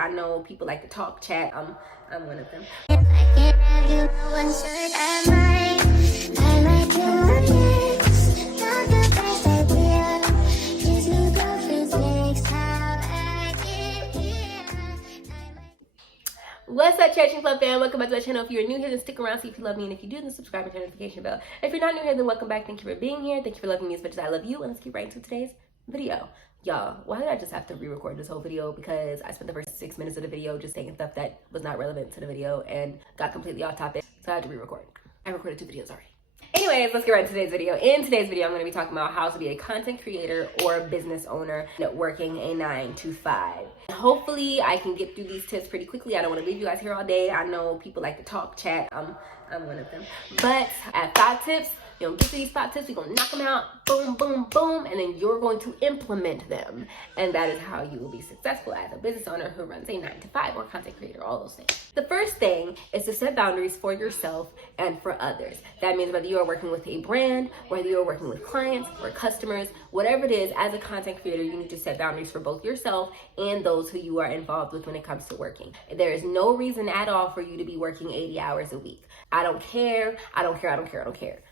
I know people like to talk, chat. I'm one of them. What's up, Church and Club fam? Welcome back to my channel. If you're new here, then stick around, see if you love me, and if you do, then subscribe and turn the notification bell. If you're not new here, then welcome back. Thank you for being here. Thank you for loving me as much as I love you, and let's get right into today's video. Y'all, why did I just have to re-record this whole video? Because I spent the first 6 minutes of the video just saying stuff that was not relevant to the video and got completely off topic, so I had to re-record. I recorded 2 videos already. Anyways, let's get right into today's video. In today's video, I'm going to be talking about how to be a content creator or a business owner working a 9 to 5. Hopefully, I can get through these tips pretty quickly. I don't want to leave you guys here all day. I know people like to talk, chat. I'm one of them. But at 5 tips, you know, get to these 5 tips, we're going to knock them out, boom, boom, boom, and then you're going to implement them. And that is how you will be successful as a business owner who runs a 9 to 5 or content creator, all those things. The first thing is to set boundaries for yourself and for others. That means whether you are working with a brand, whether you're working with clients or customers, whatever it is, as a content creator, you need to set boundaries for both yourself and those who you are involved with when it comes to working. There is no reason at all for you to be working 80 hours a week. I don't care.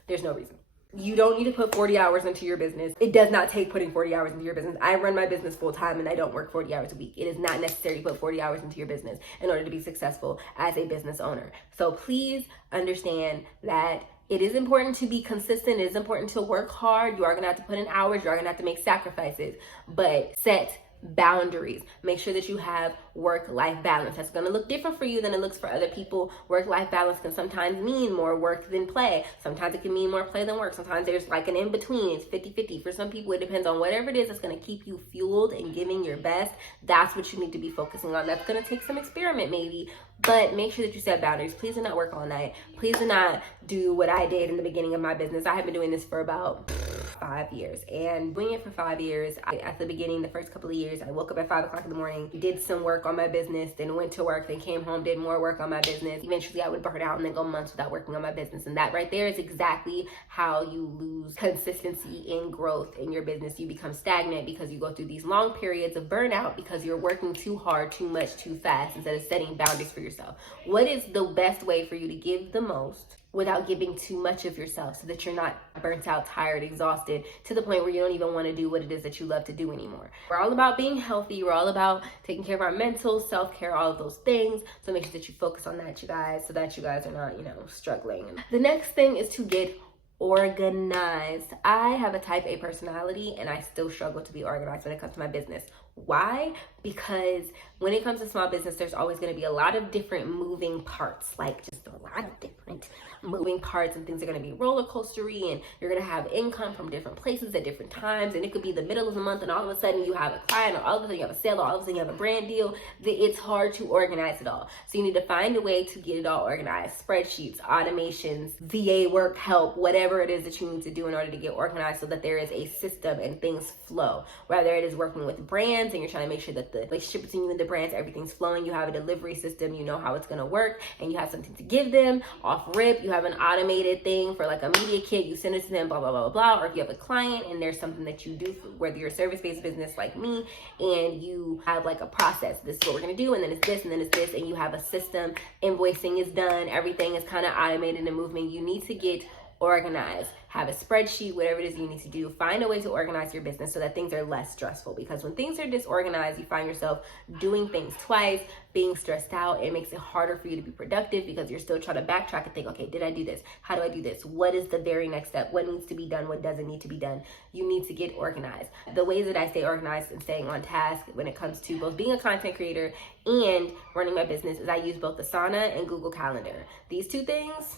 There's no reason. You don't need to put 40 hours into your business. It does not take putting 40 hours into your business. I run my business full time and I don't work 40 hours a week. It is not necessary to put 40 hours into your business in order to be successful as a business owner. So please understand that it is important to be consistent. It is important to work hard. You are going to have to put in hours. You are going to have to make sacrifices, but set boundaries. Make sure that you have work-life balance. That's going to look different for you than it looks for other people. Work-life balance can sometimes mean more work than play. Sometimes it can mean more play than work. Sometimes there's like an in-between. It's 50-50. For some people, it depends on whatever it is that's going to keep you fueled and giving your best. That's what you need to be focusing on. That's going to take some experiment maybe, but make sure that you set boundaries. Please do not work all night. Please do not do what I did in the beginning of my business. I have been doing this for about 5 years, and doing it for 5 years, at the beginning, the first couple of years, I woke up at 5 o'clock in the morning, did some work on my business, then went to work, then came home, did more work on my business. Eventually I would burn out and then go months without working on my business. And that right there is exactly how you lose consistency in growth in your business. You become stagnant because you go through these long periods of burnout because you're working too hard, too much, too fast, instead of setting boundaries for yourself. What is the best way for you to give the most without giving too much of yourself so that you're not burnt out, tired, exhausted, to the point where you don't even want to do what it is that you love to do anymore? We're all about being healthy. We're all about taking care of our mental, self-care, all of those things. So make sure that you focus on that, you guys, so that you guys are not, struggling. The next thing is to get organized. I have a type A personality and I still struggle to be organized when it comes to my business. Why? Because when it comes to small business, there's always going to be a lot of different moving parts, like just a lot of different moving parts, and things are going to be roller coastery, and you're going to have income from different places at different times, and it could be the middle of the month and all of a sudden you have a client, or all of a sudden you have a sale, or all of a sudden you have a brand deal. It's hard to organize it all. So you need to find a way to get it all organized. Spreadsheets, automations, VA work, help, whatever it is that you need to do in order to get organized so that there is a system and things flow. Whether it is working with brands and you're trying to make sure that the relationship between you and the brands, everything's flowing, you have a delivery system, you know how it's going to work, and you have something to give them off rip. You have an automated thing for like a media kit, you send it to them, blah, blah, blah, blah, blah. Or if you have a client and there's something that you do, whether you're a service-based business like me, and you have like a process, this is what we're going to do, and then it's this, and then it's this, and you have a system, invoicing is done, everything is kind of automated and moving. You need to get organized. Have a spreadsheet, whatever it is you need to do. Find a way to organize your business so that things are less stressful, because when things are disorganized, you find yourself doing things twice, being stressed out. It makes it harder for you to be productive because you're still trying to backtrack and think, okay, did I do this? How do I do this? What is the very next step? What needs to be done? What doesn't need to be done? You need to get organized. The ways that I stay organized and staying on task when it comes to both being a content creator and running my business is I use both Asana and Google Calendar. These two things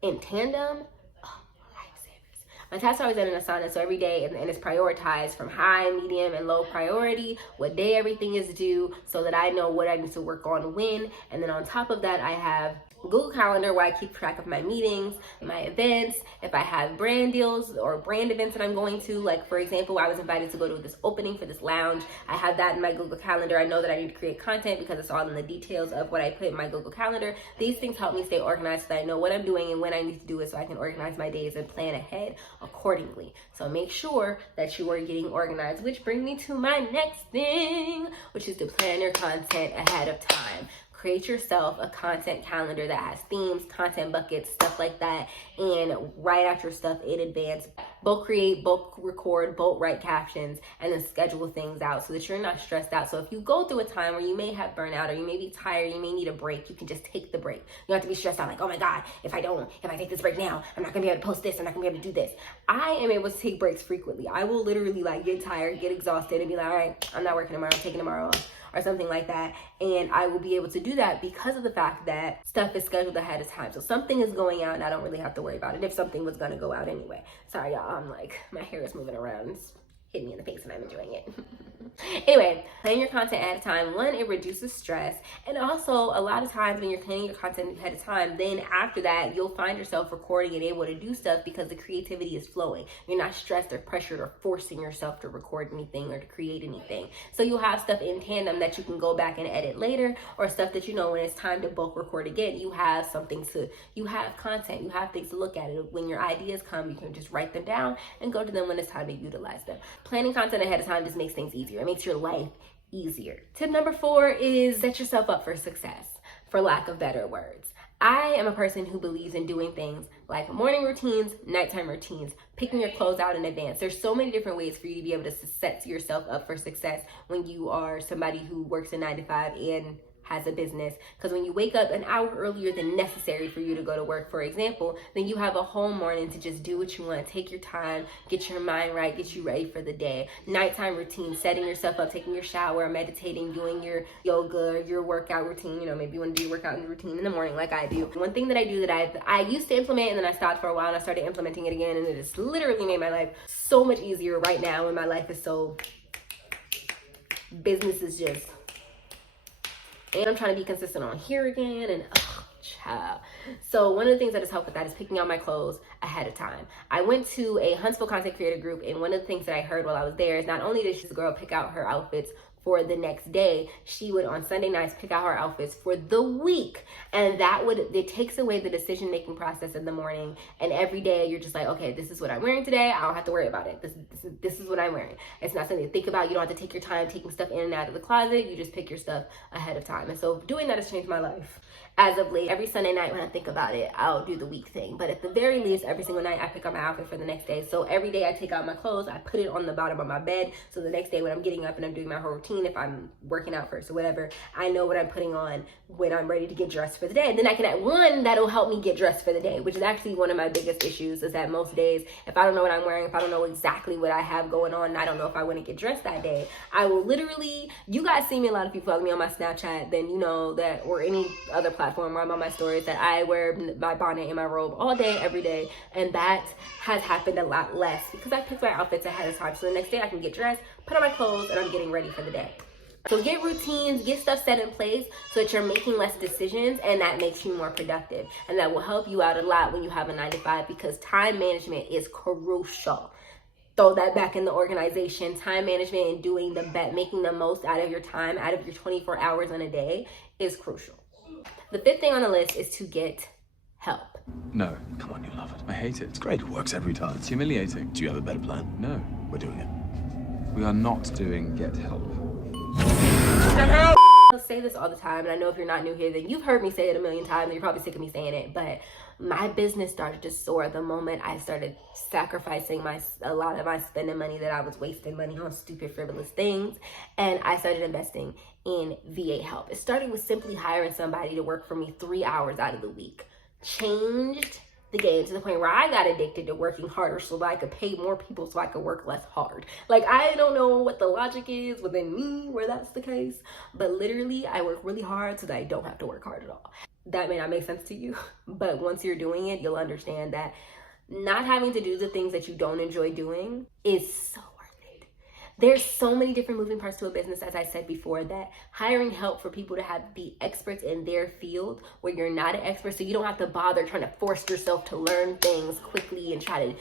in tandem, my tasks are always done in Asana, so every day, and it's prioritized from high, medium, and low priority, what day everything is due, so that I know what I need to work on when. And then on top of that, I have Google Calendar where I keep track of my meetings, my events, if I have brand deals or brand events that I'm going to. Like, for example, I was invited to go to this opening for this lounge. I have that in my Google Calendar. I know that I need to create content because it's all in the details of what I put in my Google Calendar. These things help me stay organized so that I know what I'm doing and when I need to do it, so I can organize my days and plan ahead. accordingly. So make sure that you are getting organized, which brings me to my next thing, which is to plan your content ahead of time. Create yourself a content calendar that has themes, content buckets, stuff like that, and write out your stuff in advance. Bulk create, bulk record, bulk write captions, and then schedule things out so that you're not stressed out. So if you go through a time where you may have burnout or you may be tired, you may need a break, you can just take the break. You don't have to be stressed out like, oh my God, if I take this break now, I'm not gonna be able to post this, I'm not gonna be able to do this. I am able to take breaks frequently. I will literally like get tired, get exhausted, and be like, all right, I'm not working tomorrow, I'm taking tomorrow off, or something like that. And I will be able to do that because of the fact that stuff is scheduled ahead of time. So something is going out and I don't really have to worry about it if something was gonna go out anyway. Sorry y'all, I'm like, my hair is moving around. It's hitting me in the face and I'm enjoying it. Anyway, plan your content ahead of time. One, it reduces stress. And also, a lot of times when you're planning your content ahead of time, then after that, you'll find yourself recording and able to do stuff because the creativity is flowing. You're not stressed or pressured or forcing yourself to record anything or to create anything. So you'll have stuff in tandem that you can go back and edit later, or stuff that you know when it's time to bulk record again, you have content, you have things to look at. When your ideas come, you can just write them down and go to them when it's time to utilize them. Planning content ahead of time just makes things easier. It makes your life easier. Tip number 4 is set yourself up for success, for lack of better words. I am a person who believes in doing things like morning routines, nighttime routines, picking your clothes out in advance. There's so many different ways for you to be able to set yourself up for success when you are somebody who works a 9 to 5 and has a business. Because when you wake up an hour earlier than necessary for you to go to work, for example, then you have a whole morning to just do what you want. Take your time, get your mind right, get you ready for the day. Nighttime routine, setting yourself up, taking your shower, meditating, doing your yoga, your workout routine. You know, maybe you want to do your workout routine in the morning like I do. One thing that I do that I used to implement and then I stopped for a while and I started implementing it again, and it has literally made my life so much easier right now when my life is so, business is just, and I'm trying to be consistent on here again, and child. So one of the things that has helped with that is picking out my clothes ahead of time. I went to a Huntsville content creator group, and one of the things that I heard while I was there is not only did this girl pick out her outfits for the next day, she would on Sunday nights pick out her outfits for the week, and it takes away the decision making process in the morning. And every day you're just like, okay, this is what I'm wearing today, I don't have to worry about it. This is what I'm wearing. It's not something to think about. You don't have to take your time taking stuff in and out of the closet. You just pick your stuff ahead of time. And so doing that has changed my life. As of late, every Sunday night when I think about it, I'll do the week thing. But at the very least, every single night I pick out my outfit for the next day. So every day I take out my clothes, I put it on the bottom of my bed. So the next day when I'm getting up and I'm doing my whole routine, if I'm working out first or whatever, I know what I'm putting on when I'm ready to get dressed for the day. And then I can add one that'll help me get dressed for the day, which is actually one of my biggest issues, is that most days, if I don't know what I'm wearing, if I don't know exactly what I have going on, and I don't know if I want to get dressed that day, I will literally, you guys see me, a lot of people follow me on my Snapchat, then you know that, or any other platform where I'm on my stories, that I wear my bonnet and my robe all day, every day. And that has happened a lot less because I pick my outfits ahead of time. So the next day I can get dressed, put on my clothes, and I'm getting ready for the day. So get routines, get stuff set in place so that you're making less decisions, and that makes you more productive. And that will help you out a lot when you have a 9 to 5, because time management is crucial. Throw that back in the organization. Time management and doing making the most out of your time, out of your 24 hours in a day, is crucial. The 5th thing on the list is to get help. No. Come on, you love it. I hate it. It's great. It works every time. It's humiliating. Do you have a better plan? No. We're doing it. We are not doing get help. I say this all the time, and I know if you're not new here, then you've heard me say it a million times, and you're probably sick of me saying it, but my business started to soar the moment I started sacrificing a lot of my spending money that I was wasting money on stupid, frivolous things, and I started investing in VA help. It started with simply hiring somebody to work for me 3 hours out of the week. Changed the game to the point where I got addicted to working harder so that I could pay more people so I could work less hard. Like, I don't know what the logic is within me where that's the case, but literally I work really hard so that I don't have to work hard at all. That may not make sense to you, but once you're doing it, you'll understand that not having to do the things that you don't enjoy doing is so worth it. There's so many different moving parts to a business, as I said before, that hiring help for people to be experts in their field where you're not an expert, so you don't have to bother trying to force yourself to learn things quickly and try to,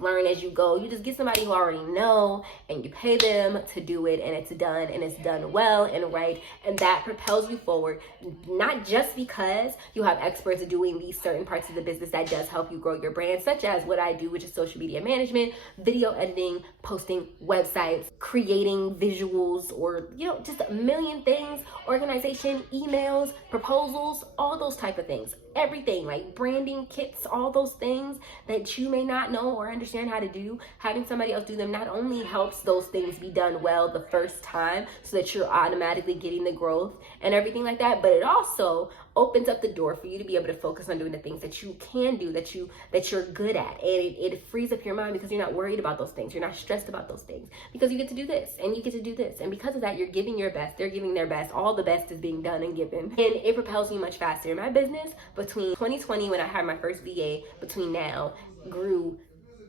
learn as you go. You just get somebody who already know and you pay them to do it, and it's done well and right, and that propels you forward, not just because you have experts doing these certain parts of the business that does help you grow your brand, such as what I do, which is social media management, video editing, posting websites, creating visuals, or just a million things, organization, emails, proposals, all those type of things. Everything like branding kits, all those things that you may not know or understand how to do, having somebody else do them not only helps those things be done well the first time so that you're automatically getting the growth and everything like that, but it also opens up the door for you to be able to focus on doing the things that you can do, that you're good at, and it frees up your mind because you're not worried about those things, you're not stressed about those things, because you get to do this and you get to do this, and because of that, you're giving your best, they're giving their best, all the best is being done and given, and it propels you much faster. My business between 2020 when I hired my first VA between now grew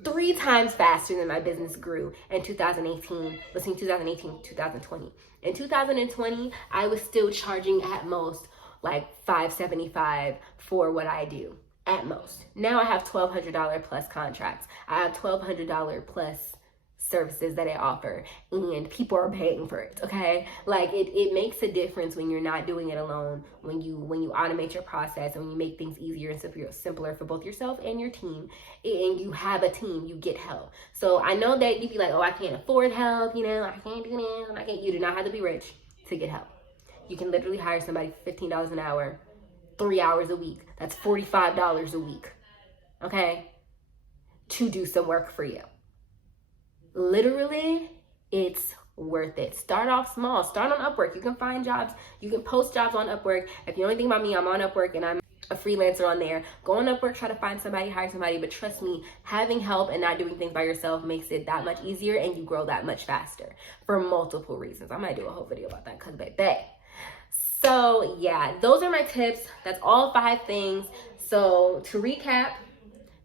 3 times faster than my business grew in 2018, between 2018 and 2020. In 2020, I was still charging at most like $575 for what I do, at most. Now I have $1,200 plus contracts. I have $1,200 plus services that I offer, and people are paying for it, okay? Like it makes a difference when you're not doing it alone, when you automate your process and when you make things easier and simpler for both yourself and your team, and you have a team, you get help. So I know that you'd be like, oh, I can't afford help, I can't do this, you do not have to be rich to get help. You can literally hire somebody for $15 an hour, 3 hours a week. That's $45 a week, okay? To do some work for you. Literally, it's worth it. Start off small. Start on Upwork. You can find jobs. You can post jobs on Upwork. If you know anything about me, I'm on Upwork and I'm a freelancer on there. Go on Upwork, try to find somebody, hire somebody, but trust me, having help and not doing things by yourself makes it that much easier, and you grow that much faster for multiple reasons. I might do a whole video about that because baby. So yeah, those are my tips. That's all 5 things. So to recap,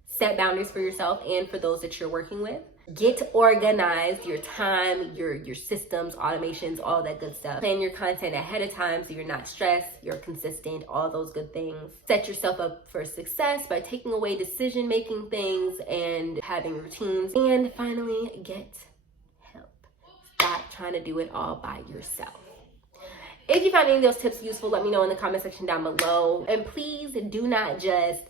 set boundaries for yourself and for those that you're working with. Get organized, your time, your systems, automations, all that good stuff. Plan your content ahead of time so you're not stressed, you're consistent, all those good things. Set yourself up for success by taking away decision-making things and having routines. And finally, get help. Stop trying to do it all by yourself. If you found any of those tips useful, let me know in the comment section down below. And please do not just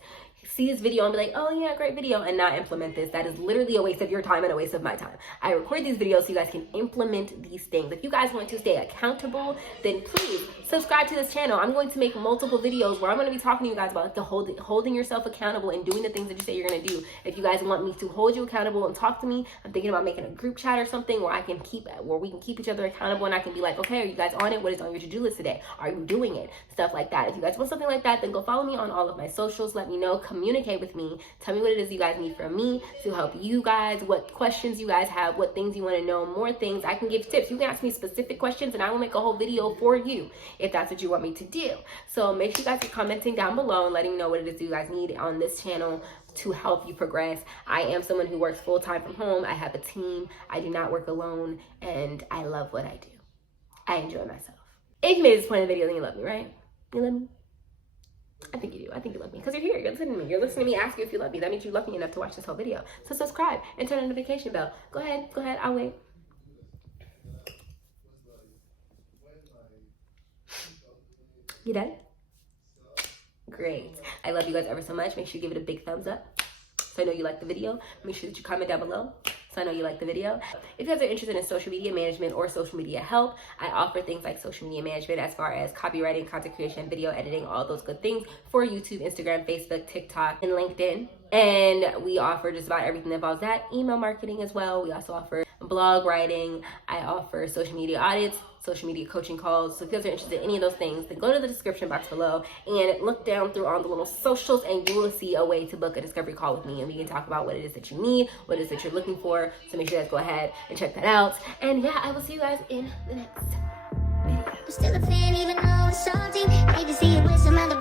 see this video and be like, oh yeah, great video, and not implement this. That is literally a waste of your time and a waste of my time. I record these videos so you guys can implement these things. If you guys want to stay accountable, then please subscribe to this channel. I'm going to make multiple videos where I'm going to be talking to you guys about holding yourself accountable and doing the things that you say you're going to do. If you guys want me to hold you accountable and talk to me, I'm thinking about making a group chat or something where we can keep each other accountable, and I can be like, okay, are you guys on it? What is on your to-do list today? Are you doing it? Stuff like that. If you guys want something like that, then go follow me on all of my socials. Let me know. Communicate with me. Tell me what it is you guys need from me to help you guys, what questions you guys have, what things you want to know, more things. I can give tips. You can ask me specific questions and I will make a whole video for you if that's what you want me to do. So make sure you guys are commenting down below and letting me know what it is you guys need on this channel to help you progress. I am someone who works full-time from home. I have a team. I do not work alone, and I love what I do. I enjoy myself. If you made this point in the video, then you love me, right? You love me? I think you do. I think you love me because you're here. You're listening to me. You're listening to me ask you if you love me. That means you love me enough to watch this whole video. So subscribe and turn on the notification bell. Go ahead. I'll wait. You done? Great. I love you guys ever so much. Make sure you give it a big thumbs up so I know you like the video. Make sure that you comment down below so I know you like the video. If you guys are interested in social media management or social media help, I offer things like social media management as far as copywriting, content creation, video editing, all those good things for YouTube, Instagram, Facebook, TikTok, and LinkedIn. And we offer just about everything that involves that. Email marketing as well. We also offer blog writing. I offer social media audits, social media coaching calls. So if you guys are interested in any of those things, then go to the description box below and look down through all the little socials, and you will see a way to book a discovery call with me, and we can talk about what it is that you need, what it is that you're looking for. So make sure you guys go ahead and check that out. And yeah, I will see you guys in the next video. I'm still a fan even though it's salty. Hate to see it with some other